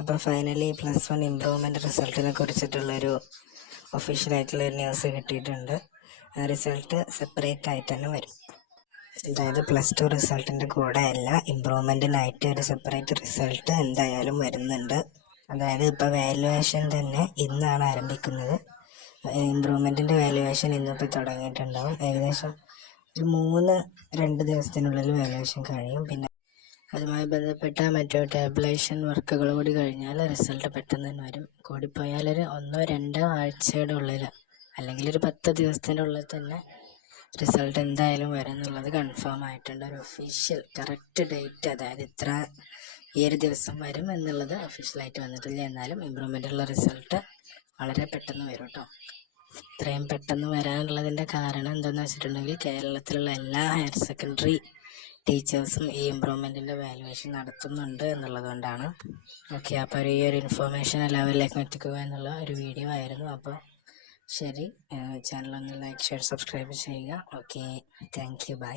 അപ്പോൾ finally +1 improvement റിസൾട്ടിനെ കുറിച്ചിട്ടുള്ളൊരു ഒഫീഷ്യലായിട്ടുള്ളൊരു news കിട്ടിയിട്ടുണ്ട്. ആ റിസൾട്ട് സെപ്പറേറ്റ് ആയിട്ട് തന്നെ വരും. അതായത് +2 റിസൾട്ടിൻ്റെ കൂടെ അല്ല, ഇമ്പ്രൂവ്മെൻറ്റിനായിട്ട് ഒരു സെപ്പറേറ്റ് റിസൾട്ട് എന്തായാലും വരുന്നുണ്ട്. അതായത് ഇപ്പോൾ വാല്യുവേഷൻ തന്നെ ഇന്നാണ് ആരംഭിക്കുന്നത്. ഇമ്പ്രൂവ്മെൻറ്റിൻ്റെ വാല്യുവേഷൻ ഇന്നിപ്പോൾ തുടങ്ങിയിട്ടുണ്ടാവും. ഏകദേശം ഒരു 2 ദിവസത്തിനുള്ളിൽ വാല്യുവേഷൻ കഴിയും. പിന്നെ അതുമായി ബന്ധപ്പെട്ട മറ്റു ടാബുലേഷൻ വർക്കുകൾ കൂടി കഴിഞ്ഞാൽ റിസൾട്ട് പെട്ടെന്ന് തന്നെ വരും. കൂടിപ്പോയാൽ ഒരു 1-2 ആഴ്ചയുടെ ഉള്ളിൽ, അല്ലെങ്കിൽ ഒരു 10 ദിവസത്തിൻ്റെ ഉള്ളിൽ തന്നെ റിസൾട്ട് എന്തായാലും വരും എന്നുള്ളത് കൺഫേം ആയിട്ടുണ്ട്. ഒരു ഒഫീഷ്യൽ കറക്റ്റ് ഡേറ്റ്, അതായത് ഈ ഒരു ദിവസം വരും എന്നുള്ളത് ഒഫീഷ്യലായിട്ട് വന്നിട്ടില്ല. എന്നാലും ഇമ്പ്രൂവ്മെൻറ്റുള്ള റിസൾട്ട് വളരെ പെട്ടെന്ന് വരും കേട്ടോ. ഇത്രയും പെട്ടെന്ന് വരാനുള്ളതിൻ്റെ കാരണം എന്താണെന്ന് വെച്ചിട്ടുണ്ടെങ്കിൽ കേരളത്തിലുള്ള എല്ലാ ഹയർ സെക്കൻഡറി ടീച്ചേഴ്സും ഈ ഇമ്പ്രൂവ്മെൻറ്റിൻ്റെ വാല്യുവേഷൻ നടത്തുന്നുണ്ട് എന്നുള്ളതുകൊണ്ടാണ്. ഓക്കെ, അപ്പോൾ ഈ ഒരു ഇൻഫോർമേഷൻ എല്ലാവരിലേക്കും എത്തിക്കുക എന്നുള്ള ഒരു വീഡിയോ ആയിരുന്നു. അപ്പോൾ ശരി, ചാനലൊന്ന് ലൈക്ക്, ഷെയർ, സബ്സ്ക്രൈബ് ചെയ്യുക. Okay, thank you, by.